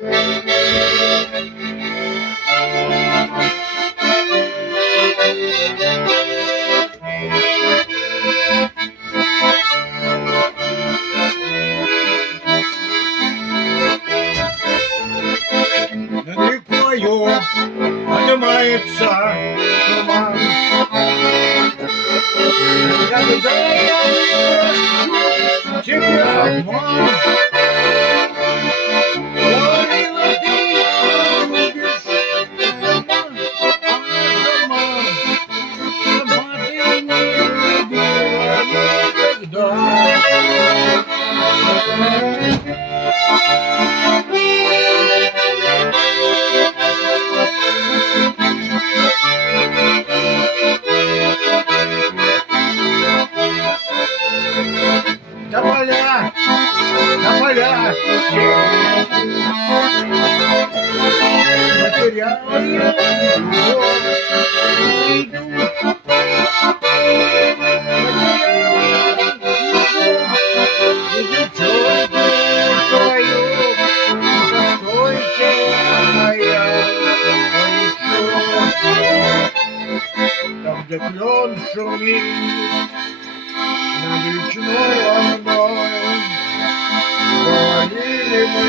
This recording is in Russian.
Над рекою поднимается туман. Когда я вижу тебя обман, говорила ты, что любишь сама, сама ты не любила никогда. Тополя, тополя, потерял я его, иду. И девчонку твою, застойте моя, там, где клен шумит над речной волной, говорили мы.